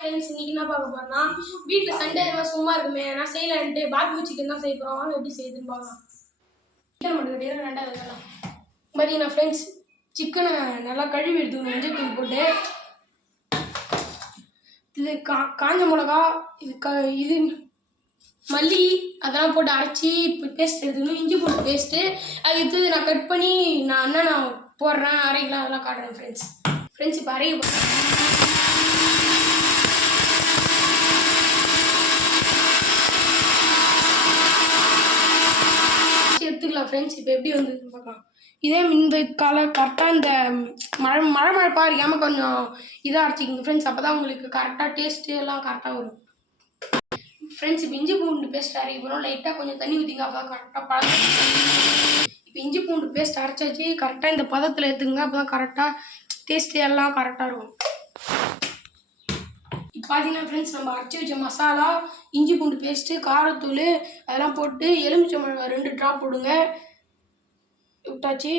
Friends இன்னைக்கு என்ன பார்க்க போறோம்னா வீட்டில் சண்டே சும்மா இருக்குமே நான் செய்யலான்ட்டு பார்பிக்யூ சிக்கன் தான் செய்ய போகிறோம். வாங்க எப்படி செய்யுதுன்னு பார்க்கலாம். சிக்கன் மட்டும் கட்டிடுறேன். ரெண்டாவது இதெல்லாம் பார்த்தீங்கன்னா ஃப்ரெண்ட்ஸ் சிக்கனை நல்லா கழுவி எடுத்துக்கணும். மஞ்சள் தூள் போட்டு இது காஞ்ச மிளகா இது மல்லி அதெல்லாம் போட்டு அரைச்சி பேஸ்ட் எடுத்துக்கணும். இஞ்சி பூண்டு பேஸ்ட்டு அது எடுத்து நான் கட் பண்ணி நான் போடுறேன் அரைக்கலாம் அதெல்லாம் காட்டுறேன் ஃப்ரெண்ட்ஸ் இப்போ அரைக்க போகிறேன். எடுத்துக்கலாம் ஃப்ரெண்ட்ஸ். இப்போ எப்படி வந்துருக்குன்னு பார்க்கலாம். இதே இந்த கரெக்டாக இந்த மழை பாரிக்காமல் கொஞ்சம் இதாக அரைச்சிக்கிங்க ஃப்ரெண்ட்ஸ். அப்போ தான் உங்களுக்கு கரெக்டாக டேஸ்ட்டு எல்லாம் கரெக்டாக வரும் ஃப்ரெண்ட்ஸ். இப்போ இஞ்சி பூண்டு பேஸ்ட் அரைக்க போகிறோம். லைட்டாக கொஞ்சம் தண்ணி ஊற்றிங்க அப்போ தான் கரெக்டாக பழம். இப்போ இஞ்சி பூண்டு பேஸ்ட் அரைச்சாச்சு. கரெக்டாக இந்த பதத்தில் எடுத்துங்க அப்போ தான் கரெக்டாக டேஸ்ட்டு எல்லாம் கரெக்டாக இருக்கும். இப்போ பார்த்தீங்கன்னா ஃப்ரெண்ட்ஸ் நம்ம அரைச்சி வச்ச மசாலா இஞ்சி பூண்டு பேஸ்ட்டு காரத்தூள் அதெல்லாம் போட்டு எலுமிச்சை மிளகாய் 2 ட்ராப் போடுங்க விட்டாச்சு.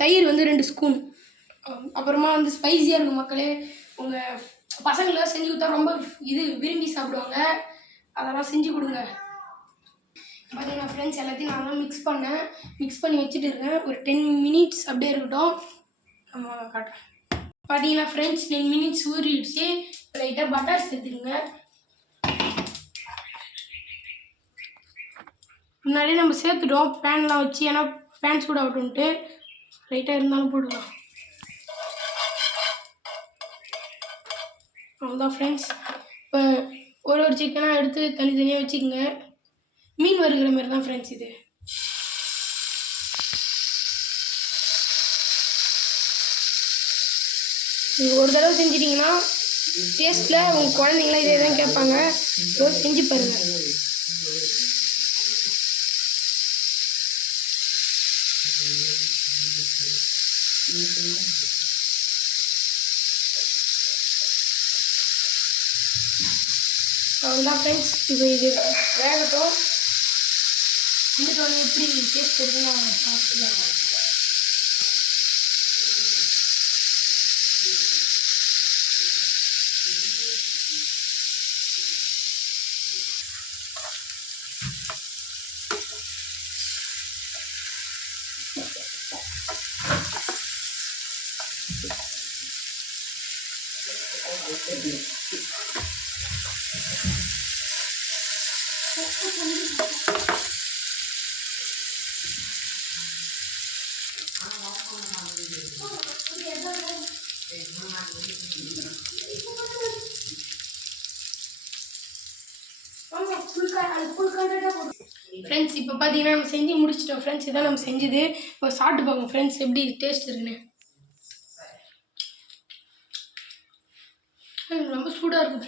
தயிர் 2 ஸ்பூன். அப்புறமா ஸ்பைஸியாக இருக்கும் மக்களே. உங்கள் பசங்களாம் செஞ்சு கொடுத்தா ரொம்ப விரும்பி சாப்பிடுவாங்க. அதெல்லாம் செஞ்சு கொடுங்க. பார்த்தீங்கன்னா ஃப்ரெண்ட்ஸ் எல்லாத்தையும் நான் மிக்ஸ் பண்ணி வச்சுட்டு இருக்கேன். ஒரு 10 மினிட்ஸ் அப்படியே இருக்கட்டும். நம்ம காட்டுறேன். பார்த்தீங்கன்னா ஃப்ரெண்ட்ஸ் 10 மினிட்ஸ் ஊறிடுச்சு. லைட்டாக பட்டர் சேர்த்துருங்க. முன்னாடியே நம்ம சேர்த்துட்டோம் பேன்லாம் வச்சு. ஏன்னா பேன் சூடாகட்டும்ட்டு லைட்டாக இருந்தாலும் போடுவோம். அவ்வளோதான் ஃப்ரெண்ட்ஸ். இப்போ ஒரு சிக்கனாக எடுத்து தனித்தனியாக வச்சுக்கோங்க. மீன் வறுக்கிற மாதிரி தான் ஃப்ரெண்ட்ஸ் இது. ஒரு தடவை செஞ்சிட்டிங்கன்னா டேஸ்ட்டில் உங்கள் குழந்தைங்களாம் இதே தான் கேட்பாங்க. செஞ்சு பாருங்கள். அவ்வளோதான் ஃப்ரெண்ட்ஸ். இப்போ இது வேகட்டும். எப்படி டேஸ்ட் இருக்குன்னு நான் சாப்பிட்டுக்கலாம். ஃப்ரெண்ட்ஸ் இப்போ பார்த்தீங்கன்னா நம்ம செஞ்சு முடிச்சிட்டோம் ஃப்ரெண்ட்ஸ். இதான் நம்ம செஞ்சது. இப்போ சாப்பிட்டு பார்ப்போம் ஃப்ரெண்ட்ஸ் எப்படி டேஸ்ட் இருக்குன்னு. ரொம்ப சூடாக இருக்குது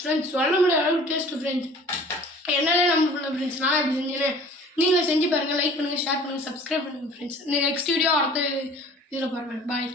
ஃப்ரெண்ட்ஸ் சொல்ல முடியாத அளவுக்கு டேஸ்ட்டு ஃப்ரெண்ட்ஸ். என்னாலே நம்ம பண்ண ஃப்ரெண்ட்ஸ் நான் எப்படி செஞ்சேன்னு நீங்களும் செஞ்சு பாருங்கள். லைக் பண்ணுங்கள், ஷேர் பண்ணுங்கள், சப்ஸ்கிரைப் பண்ணுங்கள் ஃப்ரெண்ட்ஸ். நெக்ஸ்ட் வீடியோ அடுத்த இதில் பாருங்கள். பாய்.